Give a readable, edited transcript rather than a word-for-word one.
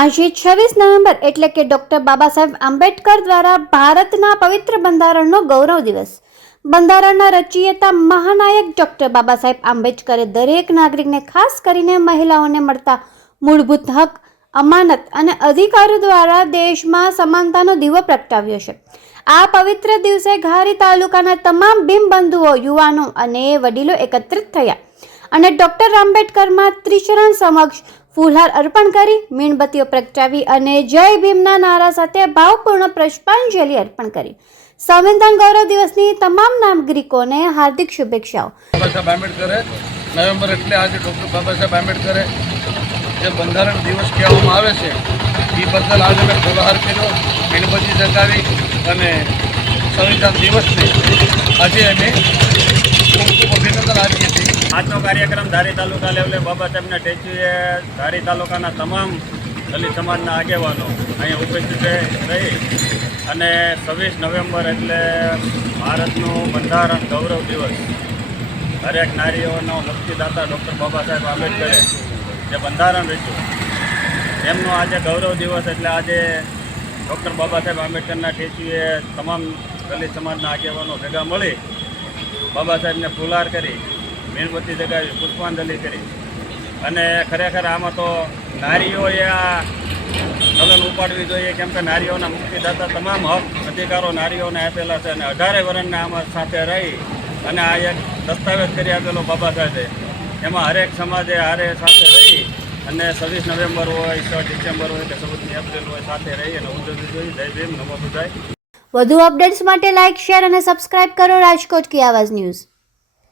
આજે 26 નવેમ્બર એટલે કે ડોક્ટર બાબા સાહેબ આંબેડકર દ્વારા ભારતના પવિત્ર બંધારણનો ગૌરવ દિવસ. બંધારણના રચયિતા મહાનાયક ડોક્ટર બાબા સાહેબ આંબેડકરે દરેક નાગરિકને, ખાસ કરીને મહિલાઓને મળતા મૂળભૂત હક, અમાનત અને અધિકારો દ્વારા દેશમાં સમાનતાનો દીવો પ્રગટાવ્યો છે. આ પવિત્ર દિવસે ઘારી તાલુકાના તમામ ભીમબંધુઓ, યુવાનો અને વડીલો એકત્રિત થયા અને ડોક્ટર આંબેડકરમાં ત્રિચરણ સમક્ષ ફૂલહાર અર્પણ કરી, મીણબત્તીઓ પ્રગટાવી અને જય ભીમના નારા સાથે ભાવપૂર્ણ પુષ્પાંજલિ અર્પણ કરી. સંવિધાન ગૌરવ દિવસની તમામ નાગરિકોને હાર્દિક શુભેચ્છાઓ. બાબા સાહેબ આંબેડકરે નવેમ્બર એટલે આજે ડૉક્ટર બાબા સાહેબ આંબેડકરે જે બંધારણ દિવસ કહેવામાં આવે છે એ બદલ આજે મેં ફૂલહાર કર્યો, મીણબત્તી જગાવી અને સંવિધાન દિવસને આજે અમે ખૂબ ખૂબ અભિનંદન આપીએ છીએ. આજનો કાર્યક્રમ ધારી તાલુકા લેવલે બાબા સાહેબના સ્ટેચ્યુએ ધારી તાલુકાના તમામ દલિત સમાજના આગેવાનો અહીંયા ઉપસ્થિત રહી અને 26 નવેમ્બર એટલે ભારતનું બંધારણ ગૌરવ દિવસ, દરેક નારીઓનો મુક્તિદાતા ડૉક્ટર બાબા સાહેબ આંબેડકરે જે બંધારણ રચ્યું એમનો આજે ગૌરવ દિવસ એટલે આજે ડૉક્ટર બાબા સાહેબ આંબેડકરના સ્ટેચ્યુએ તમામ દલિત સમાજના આગેવાનો ભેગા મળી બાબા સાહેબને ફૂલહાર કરી, મીણબત્તી જગાવી, પુષ્પાંજલિ કરી અને ખરેખર આમાં તો નારીઓએ આ ચલણ ઉપાડવી જોઈએ, કેમ કે નારીઓના મુક્તિદાતા તમામ હક અધિકારો નારીઓને આપેલા છે અને 18 વર્ષને આમાં સાથે રહી અને આ એક દસ્તાવેજ કરી આપેલો બાબા સાહેબે, એમાં હરેક સમાજે હારે સાથે રહી અને 26 નવેમ્બર હોય, 6 ડિસેમ્બર હોય કે 14 એપ્રિલ હોય સાથે રહી અને ઉજવવી જોઈએ. જય ભીમ, નમો બુદ્ધાય. વધુ અપડેટ્સ માટે લાઇક, શેર અને સબસ્ક્રાઇબ કરો રાજકોટ કી આવાજ ન્યૂઝ.